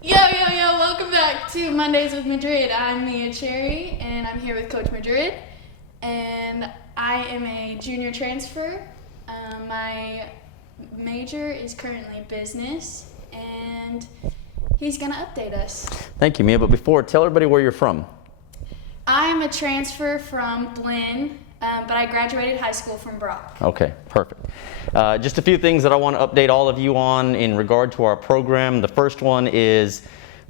Welcome back to Mondays with Madrid. I'm Mia Cherry, and I'm here with Coach Madrid, and I am a junior transfer. My major is currently business, and he's going to update us. Thank you, Mia. But before, tell everybody where you're from. I'm a transfer from Blinn, but I graduated high school from Brock. Okay, perfect. Just a few things that I want to update all of you on in regard to our program. The first one is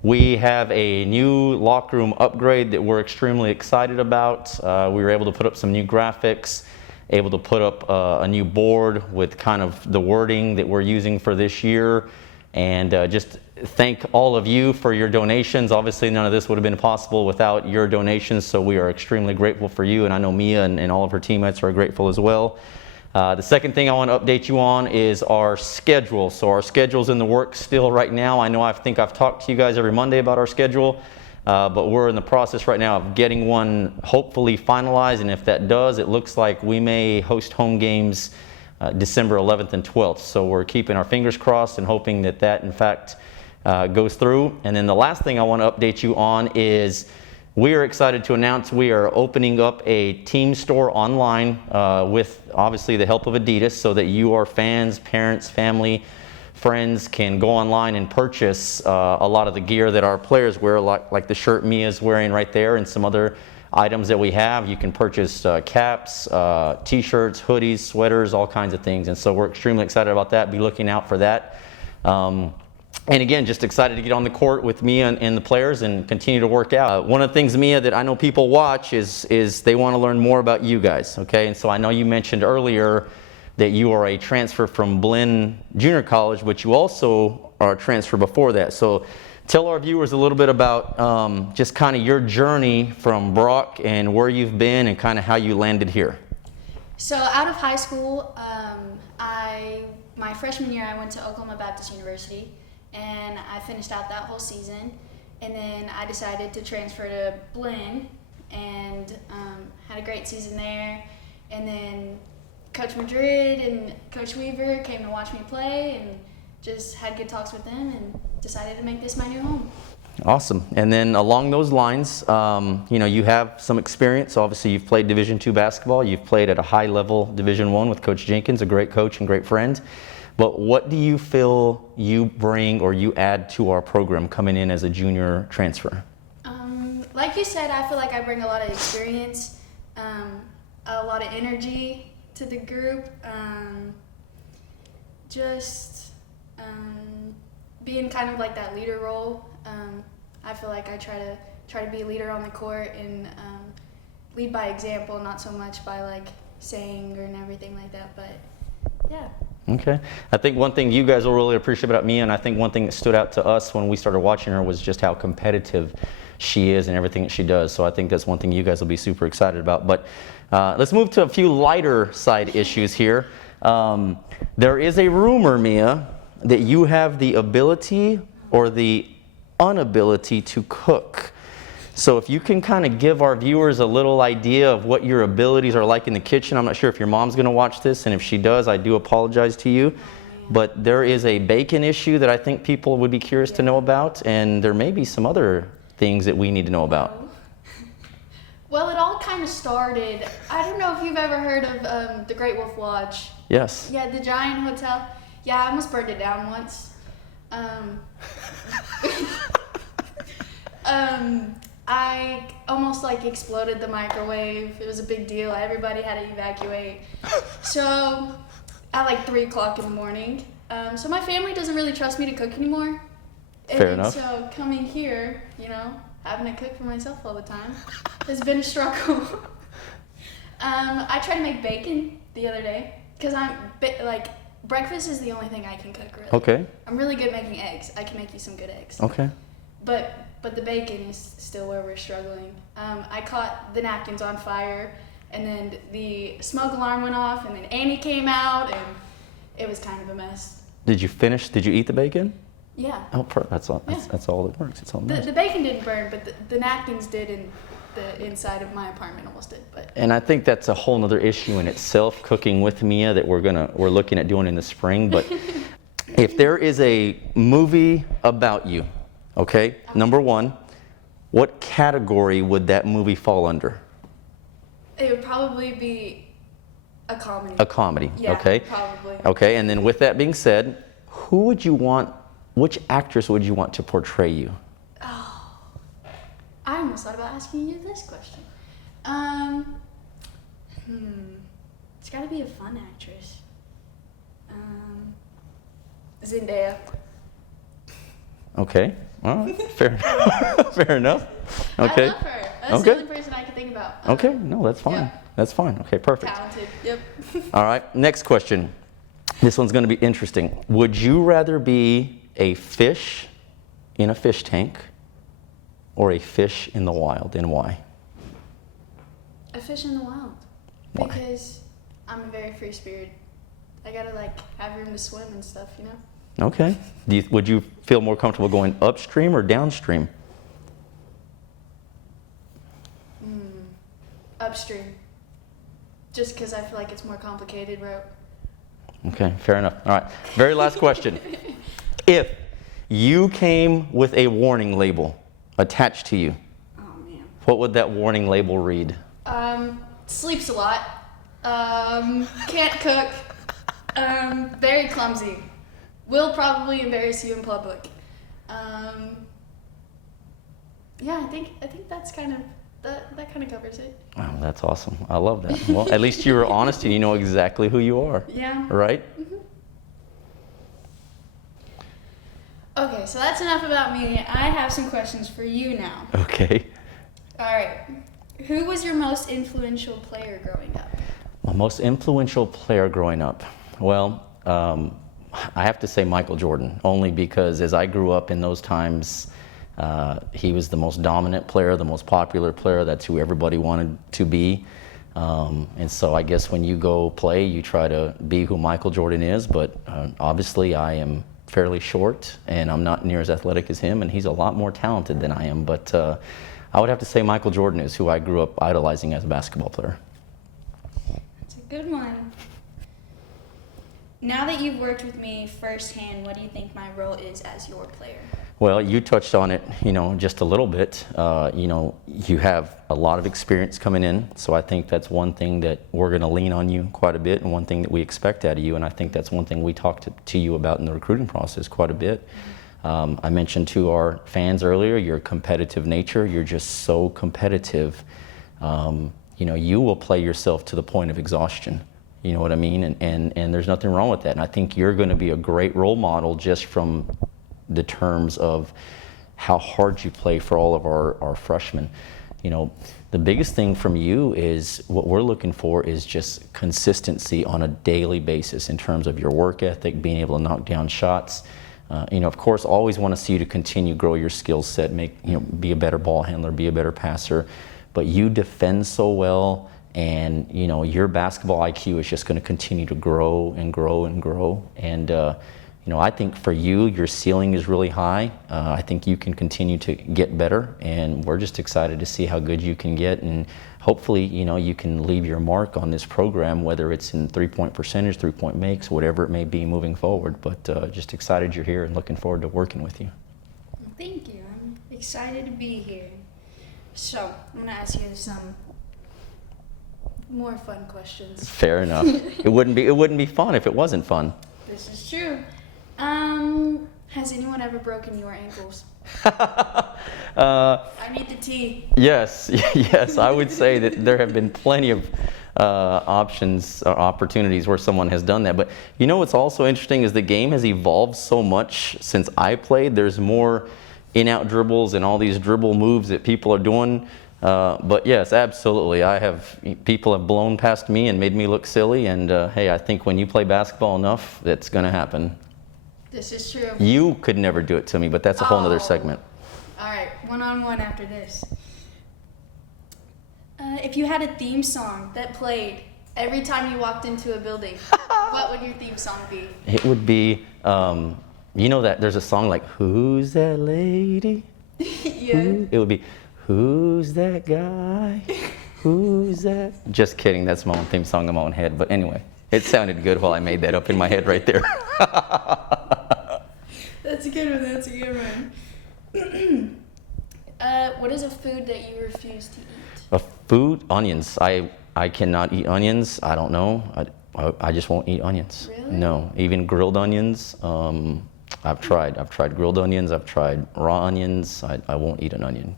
we have a new locker room upgrade that we're extremely excited about. We were able to put up some new graphics, able to put up a new board with kind of the wording that we're using for this year, and just thank all of you for your donations. Obviously, none of this would have been possible without your donations, so we are extremely grateful for you, and I know Mia and all of her teammates are grateful as well. The second thing I want to update you on is our schedule. So our schedule's in the works still right now. I think I've talked to you guys every Monday about our schedule, but we're in the process right now of getting one hopefully finalized, and if that does, it looks like we may host home games December 11th and 12th. So we're keeping our fingers crossed and hoping that that in fact goes through. And then the last thing I want to update you on is we are excited to announce we are opening up a team store online with obviously the help of Adidas, so that you, our fans, parents, family, friends, can go online and purchase a lot of the gear that our players wear, like the shirt Mia's wearing right there and some other items that we have. You can purchase caps, t-shirts, hoodies, sweaters, all kinds of things. And so we're extremely excited about that. Be looking out for that. And again, just excited to get on the court with Mia and the players and continue to work out. One of the things, Mia, that I know people watch is they want to learn more about you guys, okay? And so I know you mentioned earlier that you are a transfer from Blinn Junior College, but you also are a transfer before that. So tell our viewers a little bit about just kind of your journey from Brock and where you've been and kind of how you landed here. So out of high school, my freshman year, I went to Oklahoma Baptist University, and I finished out that whole season, and then I decided to transfer to Blinn, and had a great season there. And then Coach Madrid and Coach Weaver came to watch me play, and just had good talks with them and decided to make this my new home. Awesome. And then along those lines, you have some experience. Obviously, you've played Division II basketball. You've played at a high level Division I with Coach Jenkins, a great coach and great friend. But what do you feel you bring or you add to our program coming in as a junior transfer? Like you said, I feel like I bring a lot of experience, a lot of energy to the group. Being kind of like that leader role. I feel like I try to be a leader on the court and lead by example, not so much by like saying and everything like that. But yeah. Okay. I think one thing you guys will really appreciate about Mia, and I think one thing that stood out to us when we started watching her, was just how competitive she is and everything that she does. So I think that's one thing you guys will be super excited about. But let's move to a few lighter side issues here. There is a rumor, Mia, that you have the ability or the inability to cook. So if you can kind of give our viewers a little idea of what your abilities are like in the kitchen. I'm not sure if your mom's going to watch this, and if she does, I do apologize to you. But there is a bacon issue that I think people would be curious to know about, and there may be some other things that we need to know about. Well, it all kind of started, I don't know if you've ever heard of the Great Wolf Lodge. Yes. Yeah, the giant hotel. Yeah, I almost burned it down once. I almost like exploded the microwave. It was a big deal. Everybody had to evacuate. So at like 3 o'clock in the morning. So my family doesn't really trust me to cook anymore. Fair enough. So coming here, having to cook for myself all the time has been a struggle. I tried to make bacon the other day because breakfast is the only thing I can cook, really. Okay. I'm really good at making eggs. I can make you some good eggs. Okay. But the bacon is still where we're struggling. I caught the napkins on fire, and then the smoke alarm went off, and then Annie came out, and it was kind of a mess. Did you eat the bacon? Yeah. Oh, that's all. That's all that works. It's all nice. The bacon didn't burn, but the napkins did, and the inside of my apartment almost did. And I think that's a whole nother issue in itself, cooking with Mia, that we're looking at doing in the spring. But if there is a movie about you, Okay, number one, what category would that movie fall under? It would probably be a comedy. A comedy, Yeah, okay? probably. Okay, and then with that being said, which actress would you want to portray you? Oh, I almost thought about asking you this question. It's got to be a fun actress. Zendaya. Okay, all right, fair enough. Fair enough. Okay. I love her. That's the only person I can think about. Okay, no, that's fine. Yeah. That's fine. Okay, perfect. Talented. Yep. All right, next question. This one's going to be interesting. Would you rather be a fish in a fish tank or a fish in the wild, and why? A fish in the wild. Why? Because I'm a very free spirit. I gotta have room to swim and stuff, you know? Okay. Would you feel more comfortable going upstream or downstream? Upstream. Just because I feel like it's more complicated route. Okay, fair enough. All right, very last question. If you came with a warning label attached to you, Oh man. what would that warning label read? Sleeps a lot. Can't cook. Very clumsy. Will probably embarrass you in public. Yeah, I think that's kind of that kind of covers it. Oh, that's awesome. I love that. Well, at least you were honest and you know exactly who you are. Yeah. Right? Mm-hmm. Okay, so that's enough about me. I have some questions for you now. Okay. All right. Who was your most influential player growing up? My most influential player growing up? Well, I have to say Michael Jordan, only because as I grew up in those times, he was the most dominant player, the most popular player. That's who everybody wanted to be. And so I guess when you go play, you try to be who Michael Jordan is. But obviously I am fairly short and I'm not near as athletic as him, and he's a lot more talented than I am. But I would have to say Michael Jordan is who I grew up idolizing as a basketball player. That's a good one. Now that you've worked with me firsthand, what do you think my role is as your player? Well, you touched on it, just a little bit. You have a lot of experience coming in, so I think that's one thing that we're going to lean on you quite a bit, and one thing that we expect out of you, and I think that's one thing we talked to you about in the recruiting process quite a bit. I mentioned to our fans earlier your competitive nature. You're just so competitive. You will play yourself to the point of exhaustion. You know what I mean? And there's nothing wrong with that. And I think you're going to be a great role model just from the terms of how hard you play for all of our freshmen. The biggest thing from you is what we're looking for is just consistency on a daily basis in terms of your work ethic, being able to knock down shots. Of course, always want to see you to continue grow your skill set, be a better ball handler, be a better passer. But you defend so well, and your basketball IQ is just going to continue to grow and grow and grow. And I think for you, your ceiling is really high. I think you can continue to get better, and we're just excited to see how good you can get. And hopefully, you can leave your mark on this program, whether it's in three-point percentage, three-point makes, whatever it may be moving forward. But just excited you're here and looking forward to working with you. Thank you. I'm excited to be here. So, I'm going to ask you some more fun questions. Fair enough. It wouldn't be fun if it wasn't fun. This is true. Has anyone ever broken your ankles? I need the tea. Yes, I would say that there have been plenty of options or opportunities where someone has done that. But what's also interesting is the game has evolved so much since I played. There's more in-out dribbles and all these dribble moves that people are doing. But yes, absolutely. People have blown past me and made me look silly. And hey, I think when you play basketball enough, that's going to happen. This is true. You could never do it to me, but that's a whole other segment. All right, one-on-one after this. If you had a theme song that played every time you walked into a building, what would your theme song be? It would be, that there's a song like, "Who's that lady?" Yeah. It would be, "Who's that guy? Who's that?" Just kidding, that's my own theme song in my own head. But anyway, it sounded good while I made that up in my head right there. That's a good one. what is a food that you refuse to eat? A food, onions. I cannot eat onions. I don't know. I just won't eat onions. Really? No, even grilled onions. I've tried. I've tried grilled onions. I've tried raw onions. I won't eat an onion.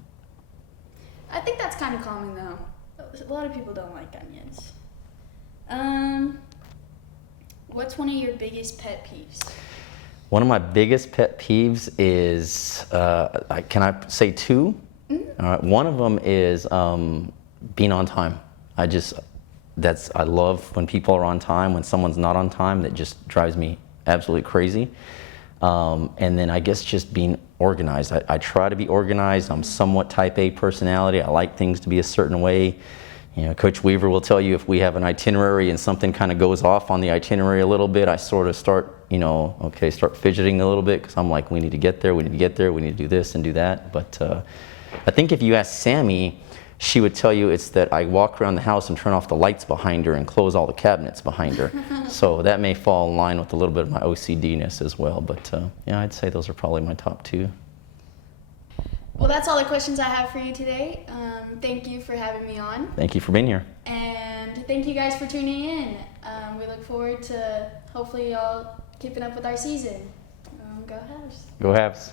I think that's kind of common though. A lot of people don't like onions. What's one of your biggest pet peeves? One of my biggest pet peeves is, can I say two? Mm-hmm. All right. One of them is being on time. I love when people are on time. When someone's not on time, that just drives me absolutely crazy. And then I guess just being organized. I try to be organized. I'm somewhat type A personality. I like things to be a certain way. You know, Coach Weaver will tell you if we have an itinerary and something kind of goes off on the itinerary a little bit, I sort of start fidgeting a little bit because I'm like, we need to get there, we need to get there, we need to do this and do that. But I think if you ask Sammy, she would tell you it's that I walk around the house and turn off the lights behind her and close all the cabinets behind her. So that may fall in line with a little bit of my OCD-ness as well. But yeah, I'd say those are probably my top two. Well, that's all the questions I have for you today. Thank you for having me on. Thank you for being here. And thank you guys for tuning in. We look forward to hopefully y'all keeping up with our season. Go Habs. Go Habs.